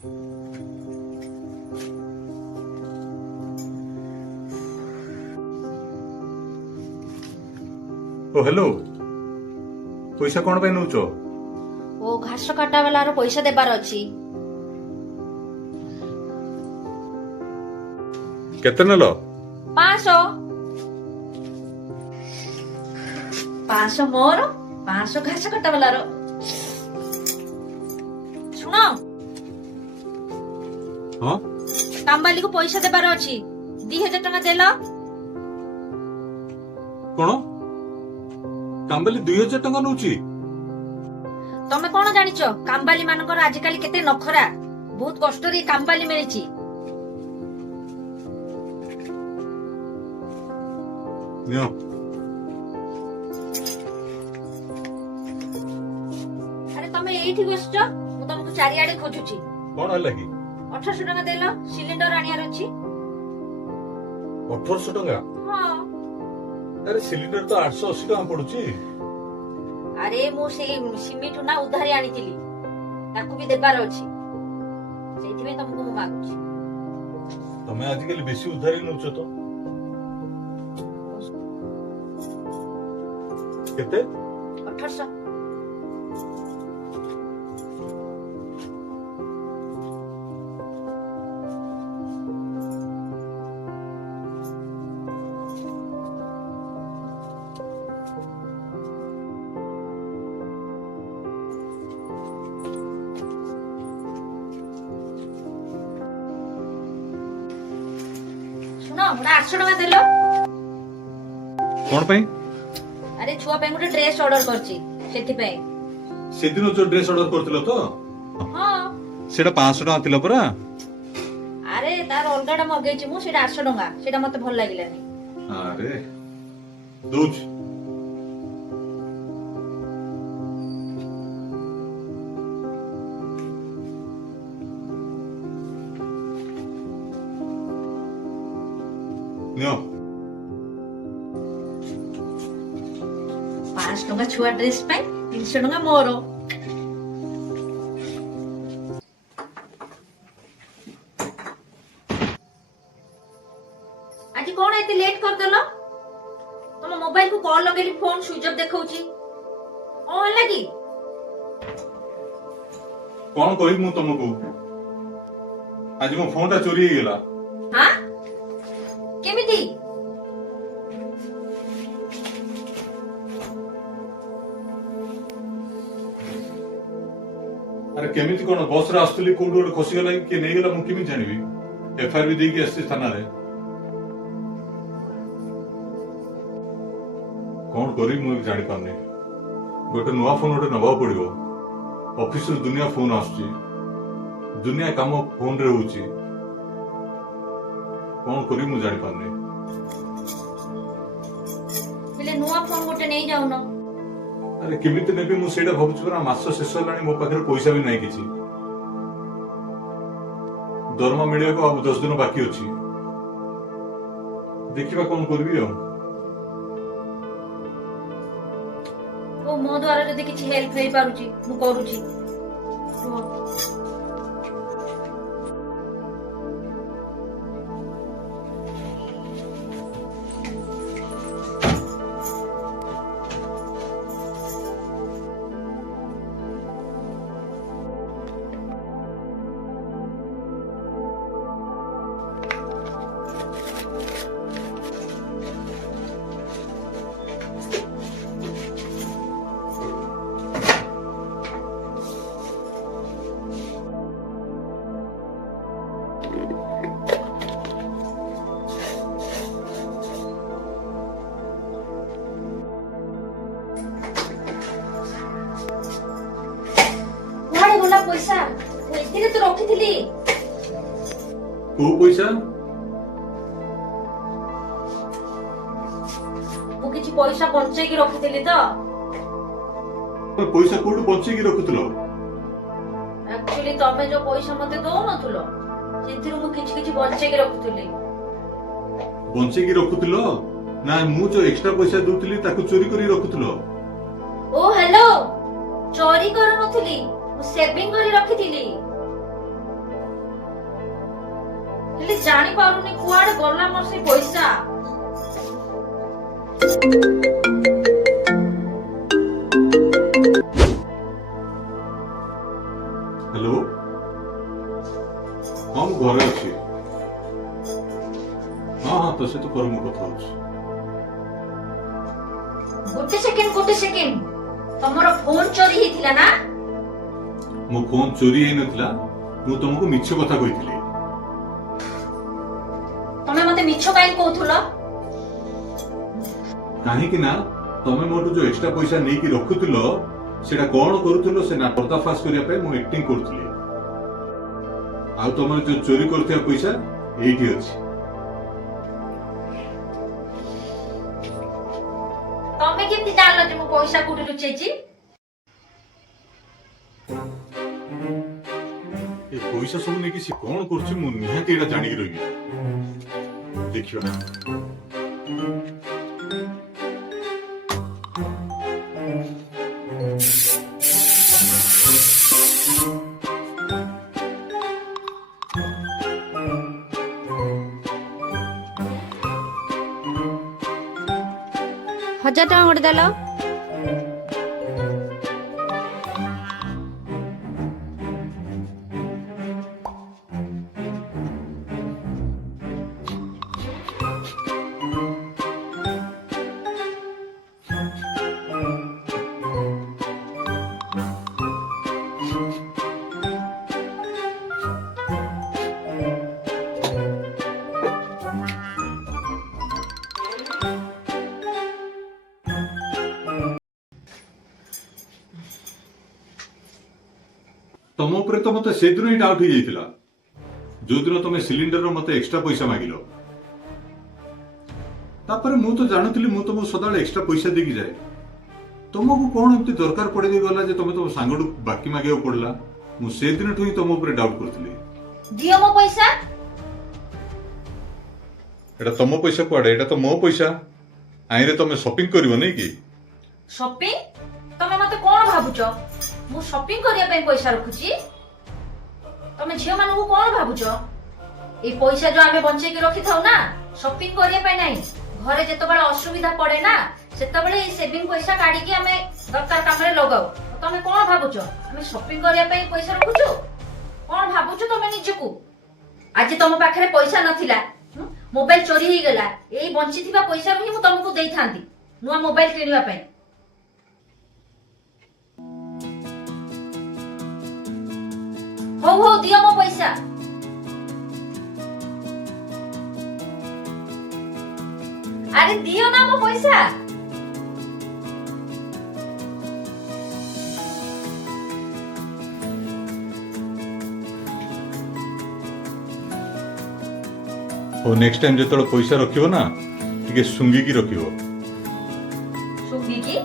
ओ hello पैसा कौन पे नौच ओ घास काटा वाला पैसा देबार अछि। केते नेलो 500 500 मोर 500 घास काटा वाला सुनो हाँ कामबाली को पैसा देबार अछि 2000 टका देला। कौन कामबाली 2000 टका नौची तमे कोन जानिचो कामबाली मानकर आजिकाली केते नखरा बहुत कष्ट रे कामबाली मिलिछि। नियो अरे तमे एठी बसचो मु तुमको चारियाडे खोजुछि। कौन है लगी 1800 टका देला सिलिंडर आनियार अछि। 1800 टका हां अरे सिलिंडर तो 880 टका पड़ुची। अरे मु से सिमिटु ना उधारी आनितिली ताकू भी देबार अछि सेठी में तुमको मु मागुछि। तमे आजिकल बेसी उधारी नौच तो केते 1800 सुनो मोरा 800 टका देलो। कौन पे अरे छुआ पे गोटे ड्रेस ऑर्डर करछि सेठी पे। सेदिन जो ड्रेस ऑर्डर करथिलो तो हां सेटा 500 टका थिला परा। अरे तार अलगाडा मगेछि मु सेटा 800 टका सेटा मते भल लागिलानी। अरे दूज नियो 5 टका छुआ ड्रेस पे 300 टका मोरो। आज कोन एते लेट कर देलो तुम मोबाइल को कॉल लगेली फोन स्विच ऑफ देखौची ओ लागी। कौन कहि मु तुमको आज मो फोन ता चोरी हो गेला। हां केमिति अरे केमिति कोन बस रे आस्तली कोड कोड खसी गेला कि नै गेला मु केमि जानिबी। एफआईआर भी देकी आसी थाना रे कौन करी मु जानि पाने। गोटे नुआ फोन गोटे नबा पड़िबो ऑफिस रे दुनिया फोन आछी दुनिया काम फोन रे होची कौन करी मु जानि पाने। पहले नुआ फोन गोटे नै जाउनो। अरे केमिति नेबी मु सेडा भाबुछ परा मास शेष लानी मो पाखरे पैसा भी नै किछि दरमा मिलिया को अब 10 दिन बाकी अछि देखिबा कौन करबी हो। ओ मो द्वारा जदी किछि हेल्प हेई पारुची मु करूची। पैसा एथिरे तो रखिथिली को पैसा मु किछि पैसा बंचे की रखिथिली तो पैसा कोड बंचे की रखुतलो। एक्चुअली तमे जो पैसा मते दो नथुलो सेथिरु मु किछि किछि बंचे की रखुथिली। बंचे की रखुतलो ना मु जो एक्स्ट्रा पैसा दउतली ताकू चोरी करी रखुतलो। ओ हेलो चोरी करू नथुली मु सेविंग करी रखिथिली। ଜାଣି ପାରୁନି କୁଆଡେ ଗଲା ମୋର ସେ ପଇସା। हेलो हाँ मु घरे अच्छी हाँ हाँ तो से तो कर मु कथा होछि गोटे सेकेंड तमरो फोन चोरी हेतिला ना? मो फोन चोरी हे नथिला मु तुमको मिछ कथा कहिथिली तमे मते मिछो काई कहथुलो? काहे कि ना तमे मोटू जो एक्स्ट्रा पैसा नै कि रखुथिलो सेटा कोन करूथिलो से ना पर्दाफाश करिया पे मु एक्टिंग करथुली आ तमर जो चोरी करथिया पैसा एठी अछि। तमे केमति जानलो जे मो पैसा कोठी लुचैची? ए पैसा सब नै कि से कोन करछि मु निहाती एटा जानि कि रहिबी देखियो। हजार टका गोटे देलो। तम ऊपर तो मते से दिन ही डाउट हो जाइतिला जो दिन तमे सिलिंडर रो मते एक्स्ट्रा पैसा मागिलो तापर मु तो जानुतिली मु तुमको सदाळे एक्स्ट्रा पैसा देकी जाए तुमको कोन एमती दरकार पड़े दे गला जे तमे तो सांगडू बाकी मागियो पड़ला मु से दिन ठुई तुम ऊपर डाउट करतिली। दियो मो पैसा। एटा तम पैसा कुआडे एटा तो मो पैसा आइरे तमे शॉपिंग करिवो नै कि शॉपिंग? तमे मते कोन भाबुचो मु शॉपिंग करिया पे पैसा रखुची? तमे झियो मानू कोन भाबुचो ए पैसा जो आमे बंचे के रखी थाउ ना शॉपिंग करिया पे नाही घरे जेतो बडा असुविधा पड़े ना सेतो बडे ए सेविंग पैसा काढी के आमे दरकार काम रे लगाउ। तमे कोन भाबुचो आमे शॉपिंग करिया पे पैसा रखुचो? कोन भाबुचो तमे निजकू? आज तम पाखरे पैसा नथिला मोबाइल चोरी ही गेला एई बंची थिबा पैसा रो ही मु तुमको देई थांती नुवा मोबाइल किनिबा पे। हो दियो मो पैसा। अरे दियो ना मो पैसा। और नेक्स्ट टाइम जेतळ पैसा रखिवो ना टिके सुंगी की रखिवो। सुंगी की